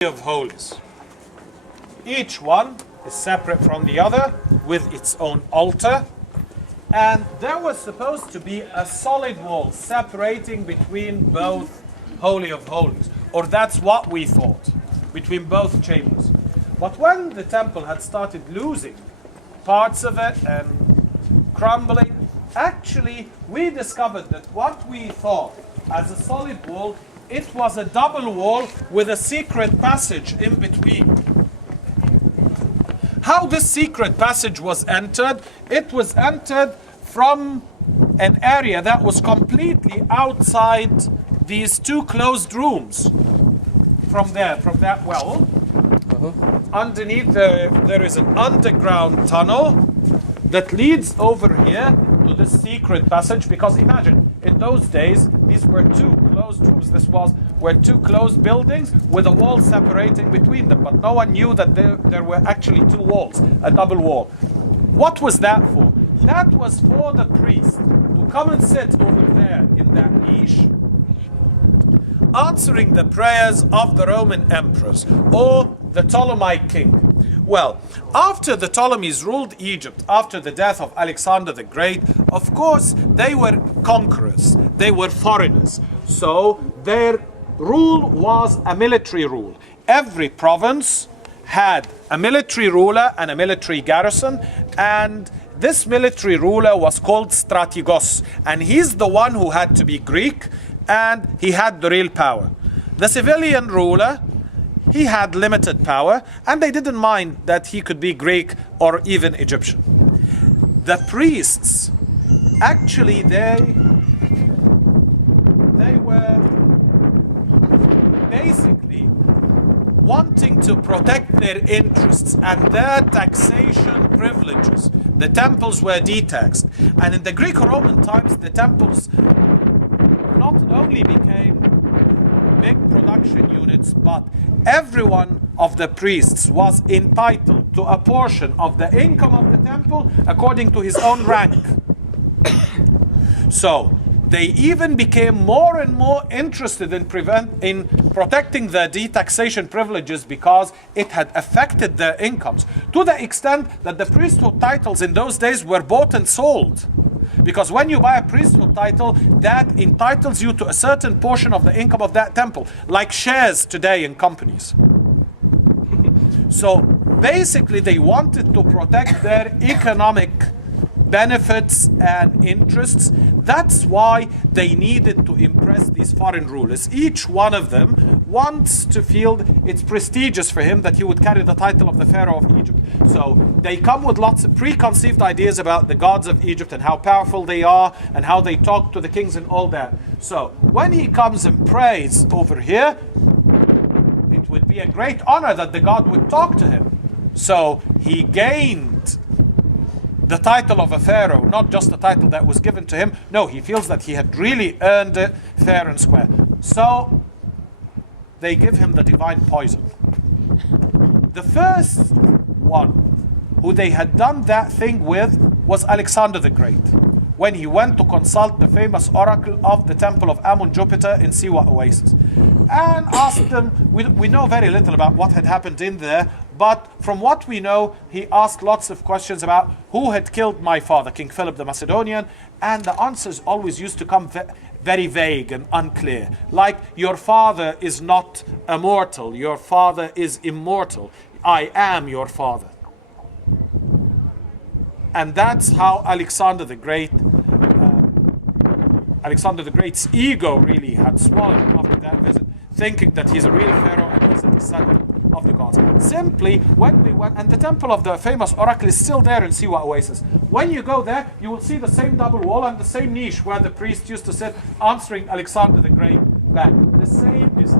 of Holies. Each one is separate from the other with its own altar, and there was supposed to be a solid wall separating between both Holy of Holies, or that's what we thought, between both chambers. But when the temple had started losing parts of it and crumbling, actually we discovered that what we thought as a solid wall, it was a double wall with a secret passage in between. How this secret passage was entered? It was entered from an area that was completely outside these two closed rooms. From that well. Underneath there is an underground tunnel that leads over here to this secret passage, because imagine, in those days, these were two closed rooms. Were two closed buildings with a wall separating between them, but no one knew that there were actually two walls, a double wall. What was that for? That was for the priest to come and sit over there in that niche, answering the prayers of the Roman emperors or the Ptolemaic king. Well, after the Ptolemies ruled Egypt, after the death of Alexander the Great, of course, they were conquerors. They were foreigners. So their rule was a military rule. Every province had a military ruler and a military garrison, and this military ruler was called strategos, and he's the one who had to be Greek, and he had the real power. The civilian ruler, he had limited power, and they didn't mind that he could be Greek or even Egyptian. The priests, actually they were basically wanting to protect their interests and their taxation privileges. The temples were detaxed, and in the Greco-Roman times the temples not only became big production units, but every one of the priests was entitled to a portion of the income of the temple according to his own rank. So they even became more and more interested in protecting the detaxation privileges, because it had affected their incomes to the extent that the priesthood titles in those days were bought and sold. Because when you buy a priesthood title, that entitles you to a certain portion of the income of that temple, like shares today in companies. So basically they wanted to protect their economic benefits and interests. That's why they needed to impress these foreign rulers. Each one of them wants to feel it's prestigious for him that he would carry the title of the Pharaoh of Egypt. So they come with lots of preconceived ideas about the gods of Egypt and how powerful they are and how they talk to the kings and all that. So when he comes and prays over here, it would be a great honor that the god would talk to him. So he gained the title of a pharaoh, not just the title that was given to him. No, he feels that he had really earned it fair and square. So they give him the divine poison. The first one who they had done that thing with was Alexander the Great, when he went to consult the famous oracle of the temple of Amun Jupiter in Siwa Oasis, and asked them, we know very little about what had happened in there, but from what we know, he asked lots of questions about who had killed my father, King Philip the Macedonian, and the answers always used to come very vague and unclear. Like, your father is not immortal, your father is immortal. I am your father. And that's how Alexander the Great's ego really had swallowed after that visit, thinking that he's a real pharaoh and he's a descendant of the gods. Simply, when we went, and the temple of the famous oracle is still there in Siwa Oasis. When you go there, you will see the same double wall and the same niche where the priest used to sit answering Alexander the Great back. The same is